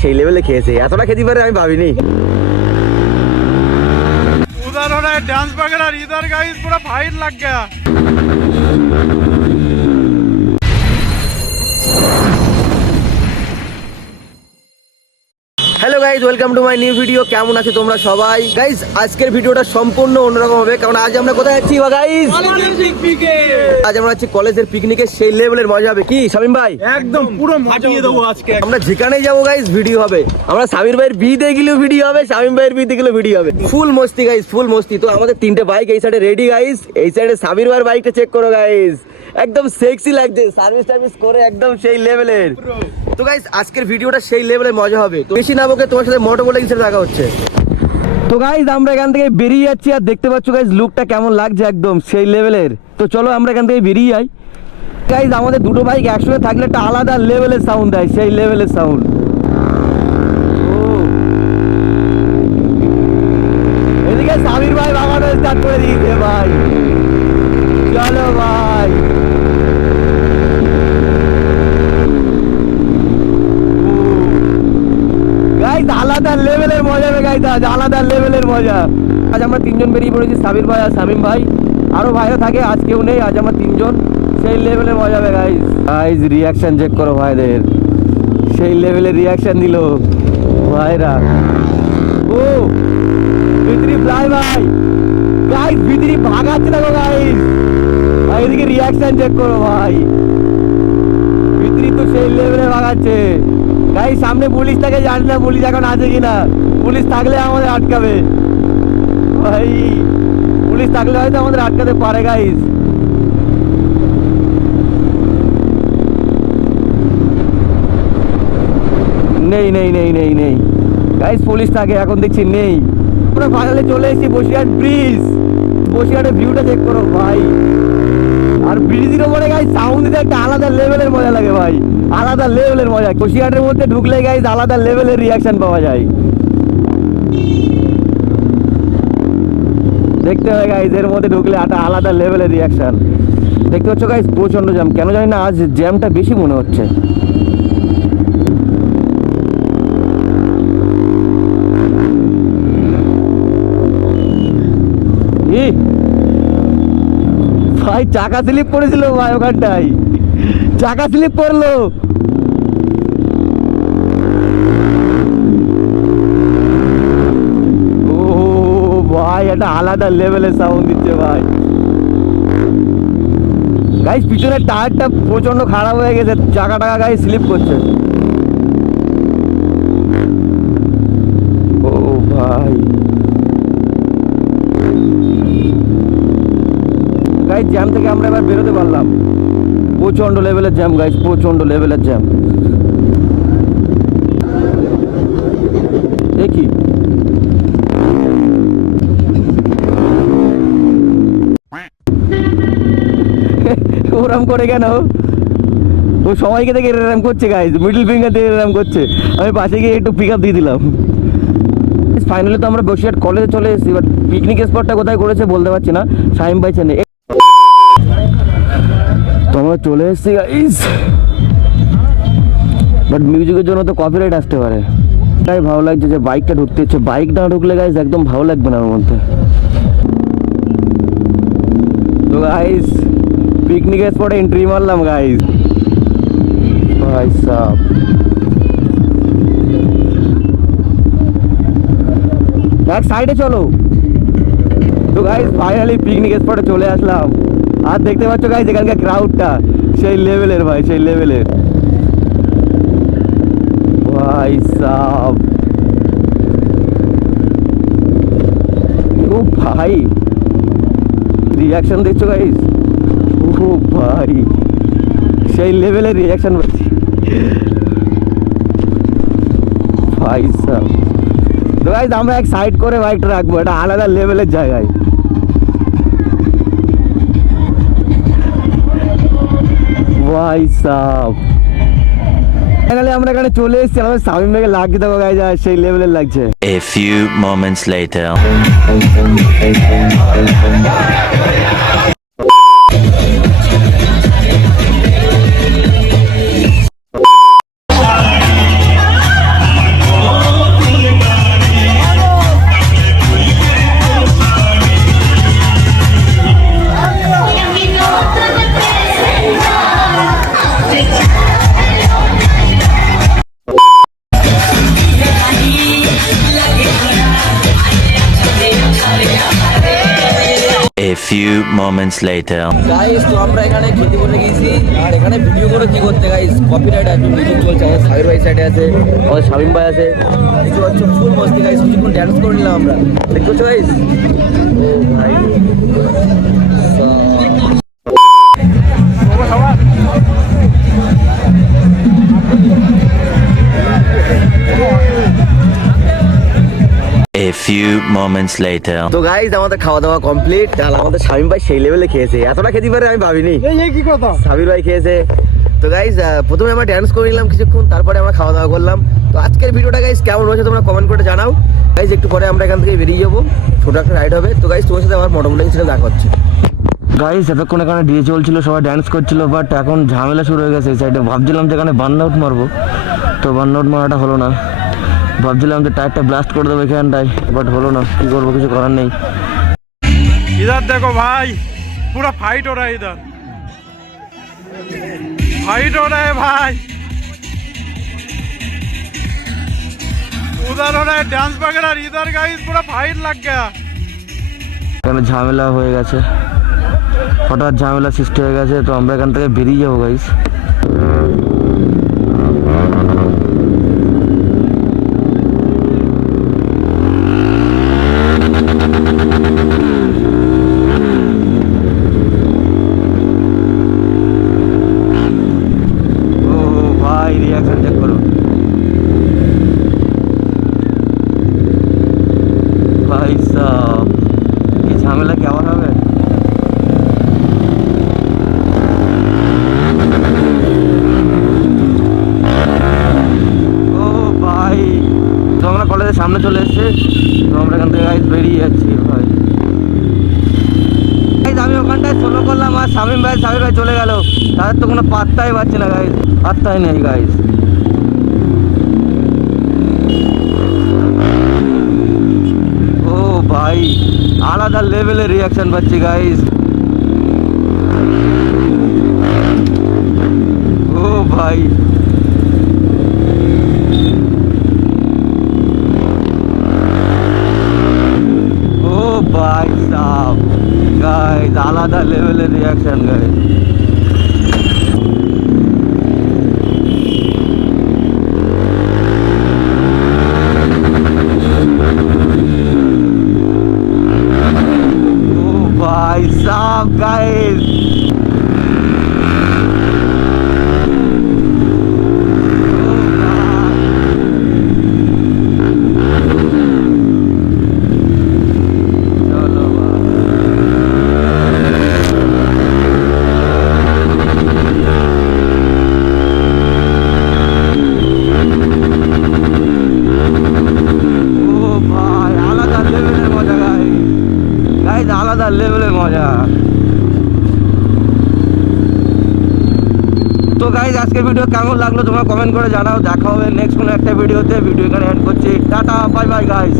সেই লেভেলে খেয়েছে, এতটা খেতে পারে আমি ভাবিনি। उधर हो रहा है डांस वगैरह, इधर गाइस पूरा फाइट लग गया। Hello guys, welcome to my new video. কেমন আছো তোমরা সবাই? গাইজ আজকের ভিডিওটা সম্পূর্ণ অন্যরকম হবে, কারণ আজ আমরা কোথায় যাচ্ছি গাইজ? আজ আমরা যাচ্ছি কলেজের পিকনিকে। সেই লেভেলের মজা হবে কি শামিম ভাই? একদম পুরো মাটিয়ে দেবো আজকে। আমরা যেখানেই যাবো গাইজ ভিডিও হবে। আমরা সাবির ভাইয়ের বিয়েতে গেলেও ভিডিও হবে, শামিম ভাইয়ের বিয়েতে গেলেও ভিডিও হবে। ফুল মস্তি গাইজ, ফুল মস্তি। তো আমাদের তিনটে বাইক এই সাইডে রেডি গাইজ। এই সাইডে সাবির ভাইয়ের বাইকটা চেক করো গাইজ, একদম সেক্সি লাগছে, সার্ভিস করে একদম সেই লেভেলের। তো গাইস আজকের ভিডিওটা সেই লেভেলের মজা হবে। তো বেশি না বকে তোমার সাথে মোটো বলে কিছু দেখা হচ্ছে। তো গাইস আমরা এখান থেকে বেরিয়ে যাচ্ছি, আর দেখতে পাচ্ছ গাইস লুকটা কেমন লাগছে, একদম সেই লেভেলের। তো চলো আমরা এখান থেকে বেরিয়ে যাই। গাইস আমাদের দুটো বাইক একসঙ্গে থাকলে একটা আলাদা লেভেলের সাউন্ড দেয়, সেই লেভেলের সাউন্ড। এদিকে সাবির ভাই বাগানো স্টার্ট করে দিয়েছে ভাই। চলো ভাই, আলাদা লেভেলের মজা হবে গাইস, আজ আলাদা লেভেলের মজা। আজ আমরা তিনজন বেরিয়ে পড়েছি, সাবির ভাই আর শামিম ভাই, আরো ভাইরা থাকে, আজ কেউ নেই, আজ আমরা তিনজন। সেই লেভেলের মজা হবে গাইস। গাইস রিয়াকশন চেক করো ভাইদের, সেই লেভেলের রিয়াকশন দিল ভাইরা। ও ভিতরি ফ্লাই ভাই, গাইস ভিতরি ভাগাচ্ছে দেখো গাইস। ভাই এদিকে রিয়াকশন চেক করো ভাই, ভিতরি তো সেই লেভেলে ভাগাচ্ছে। গাইস সামনে পুলিশ থাকে, জানি না পুলিশ এখন আছে কিনা। পুলিশ থাকলে আমাদের আটকাবে ভাই, পুলিশ থাকলে হয়তো আমাদের আটকাতে পারে গাইস। নেই নেই নেই নেই নেই গাইস, পুলিশ থাকে এখন দেখছি নেই। আমরা ফাইনালে চলে এসেছি বসিরহাট ব্রিজ। বসিরহাটের ভিউটা চেক করো ভাই, আর ব্রিজের উপরে গাইস সাউন্ড দিতে একটা আলাদা লেভেলের মজা লাগে ভাই, আলাদা লেভেলের মজা। বসিরহাটের মধ্যে ঢুকলে গাইস আলাদা লেভেলের রিয়াকশন পাওয়া যায়। দেখতে হয় গাইস, এর মধ্যে ঢুকলে একটা আলাদা লেভেলের রিয়াকশন। দেখতে পাচ্ছ গাইস প্রচন্ড জ্যাম, কেন জানি না আজ জ্যামটা বেশি মনে হচ্ছে। ভাই চাকা স্লিপ করেছিল ভাই, ওখানটায় চাকা স্লিপ করলো। ও ভাই একটা আলাদা লেভেলের সাউন্ড দিচ্ছে ভাই। গাইস পিছনের টায়ারটা প্রচন্ড খারাপ হয়ে গেছে, চাকা টাকা গাইস স্লিপ করছে। ও ভাই গাইস জ্যাম থেকে আমরা এবার বেরোতে পারলাম। প্রচন্ড লেভেলের জ্যাম গাইস, প্রচন্ড লেভেলের জ্যাম। দেখি ওরম করে কেন, ও সবাইকে দেখে এরম করছে গাইস, মিডল ফিঙ্গার দিয়ে এরম করছে। আমি পাশে গিয়ে একটু পিক আপ দিয়ে দিলাম। ফাইনালি তো আমরা বসিরহাট কলেজে চলে এসেছি, বাট পিকনিক স্পটটা কোথায় করেছে বলতে পারছি না, শামিম ভাই চেনে। তো আমরা চলে এসেছি গাইস, বাট মিউজিকের জন্য তো কপিরাইট আসতে পারে। তাই ভালো লাগছে যে বাইকটা ঢুকতে হচ্ছে, বাইক না ঢুকলে গাইস একদম ভালো লাগবে না ওর মধ্যে। তো গাইস পিকনিকের স্পটে এন্ট্রি মারলাম গাইস। ভাই সাব এক সাইডে চলো। তো গাইস ফাইনালি পিকনিক স্পটে চলে আসলাম, আর দেখতে পাচ্ছ গাইস এখানকার ক্রাউডটা সেই লেভেলের ভাই, সেই লেভেলের ভাই সাব। ও ভাই রিয়াকশন দেখছো গাইস, ও ভাই সেই লেভেলের রিয়াকশন পাচ্ছি ভাই সাব। তো গাইস আমরা এক সাইড করে বাইকটা রাখবো, এটা আলাদা লেভেলের জায়গায় ভাই সাব। ফাইনালি আমরা এখানে চলে এসেছি, আমাদের শামিম ভাইকে লাগিয়ে দেবো গাইস, সেই লেভেলের লাগছে। A few moments later. few moments later. Guys তো আমরা এখানে খেতে বলে গেছি আর এখানে ভিডিও করে কি করতে গাইস কপিরাইট একদম মিউজিক চলছে আমাদের সাবির ভাই সাইডে আছে আমাদের শামিম ভাই আছে কিছু হচ্ছে ফুল মস্তি গাইস কিছুক্ষণ ড্যান্স করে নিলাম আমরা দেখতে পাচ্ছ গাইস ও ভাই A few moments later. তো গাইস আমাদের খাওয়া দাওয়া কমপ্লিট আর আমাদের শামিম ভাই সেই লেভেলে খেয়েছে এতটা খেতে পারে আমি ভাবিনি এই কি কথা সাবির ভাই খেয়েছে তো গাইস প্রথমে আমরা ড্যান্স করে নিলাম কিছুক্ষণ তারপরে আমরা খাওয়া দাওয়া করলাম তো আজকের ভিডিওটা গাইস কেমন হয়েছে তোমরা কমেন্ট করে জানাও গাইস একটু পরে আমরা এখান থেকে বেরিয়ে যাবো ছোট একটা রাইড হবে তো গাইস তোমার সাথে আমার মোটামুটি কিছু দেখা হচ্ছে গাইস এতক্ষণ এখানে ডিজে চলছিল সবাই ড্যান্স করছিল বাট এখন ঝামেলা শুরু হয়ে গেছে এই সাইডে ভাবছিলাম যে এখানে বার্ন আউট মারবো তো বার্ন আউট মারাটা হলো না ভাবছিলাম যে টায়ারটা ব্লাস্ট করে দেবো এখানটায় বাট হলো না কি করবো কিছু করার নেই इधर देखो भाई पूरा फाइट हो रहा है इधर फाइट हो रहा है भाई उधर हो रहा है डांस वगैरह इधर गाइस पूरा फाइट लग गया এখানে ঝামেলা হয়ে গেছে হঠাৎ ঝামেলা সৃষ্টি হয়ে গেছে তো আমরা এখান থেকে বেরিয়ে যাবো গাইস रिएक्शन चेक करो भाई साहब ये झमेला क्या हो रहा है ও ভাই তো আমরা কলেজের সামনে চলে এসেছি তো আমরা এখান থেকে গাইজ বেরিয়ে যাচ্ছি ভাই আমি ওখানটায় সোলো করলাম আর শামিম ভাই সাবির ভাই চলে গেল তাদের তো কোনো পাত্তাই পাচ্ছে না গাইজ পাত্তাই নেই গাইজ ও ভাই আলাদা লেভেলের রিয়াকশন পাচ্ছি গাইজ ও ভাই ও ভাই সাহেব গাইজ আলাদা লেভেলের রিয়াকশন গাইজ भाई साहब गाइस আলাদা লেভেলের মজা তো গাইজ আজকের ভিডিও কেমন লাগলো তোমরা কমেন্ট করে জানাও দেখা হবে নেক্সট কোনো একটা ভিডিওতে ভিডিও এখানে এন্ড করছি টাটা বাই বাই গাইজ